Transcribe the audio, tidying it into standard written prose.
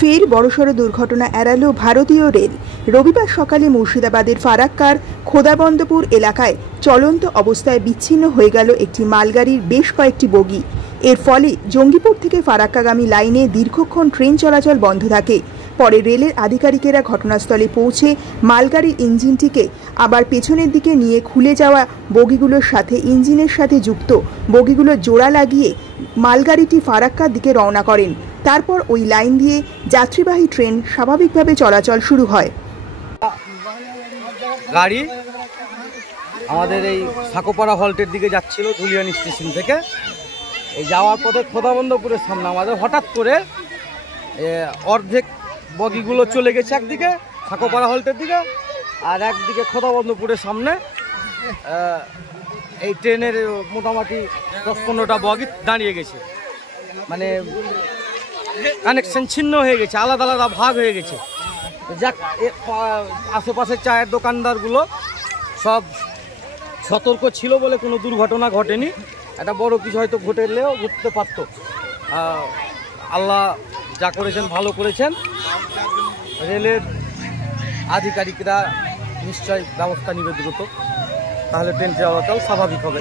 ফের বড়সড় দুর্ঘটনা এড়ালো ভারতীয় রেল। রবিবার সকালে মুর্শিদাবাদের ফারাক্কার খোদাবন্দপুর এলাকায় চলন্ত অবস্থায় বিচ্ছিন্ন হয়ে গেল একটি মালগাড়ির বেশ কয়েকটি বগি। এর ফলে জঙ্গিপুর থেকে ফারাক্কাগামী লাইনে দীর্ঘক্ষণ ট্রেন চলাচল বন্ধ থাকে। পরে রেলের আধিকারিকেরা ঘটনাস্থলে পৌঁছে মালগাড়ির ইঞ্জিনটিকে আবার পেছনের দিকে নিয়ে খুলে যাওয়া বগিগুলোর সাথে ইঞ্জিনের সাথে যুক্ত বগিগুলো জোড়া লাগিয়ে মালগাড়িটি ফারাক্কার দিকে রওনা করেন। তারপর ওই লাইন দিয়ে যাত্রীবাহী ট্রেন স্বাভাবিকভাবে চলাচল শুরু হয়। গাড়ি আমাদের এই সাকোপাড়া হল্টের দিকে যাচ্ছিল ধুলিয়ান স্টেশন থেকে। এই যাওয়ার পথে খোদাবন্দপুরের সামনে আমাদের হঠাৎ করে অর্ধেক বগিগুলো চলে গেছে একদিকে সাকোপাড়া হল্টের দিকে, আর একদিকে খোদাবন্দপুরের সামনে এই ট্রেনের মোটামুটি 10-15টা বগি দাঁড়িয়ে গেছে। মানে কানেকশন ছিন্ন হয়ে গেছে, আলাদা আলাদা ভাগ হয়ে গেছে। যাক, আশেপাশের চায়ের দোকানদারগুলো সব সতর্ক ছিল বলে কোনো দুর্ঘটনা ঘটেনি। একটা বড় কিছু হয়তো ঘটলেও ঘটতে পারত। আল্লাহ যা করেছেন ভালো করেছেন। রেলের আধিকারিকরা নিশ্চয় ব্যবস্থা নিবে দ্রুত, তাহলে ট্রেন চলাচল স্বাভাবিক হবে।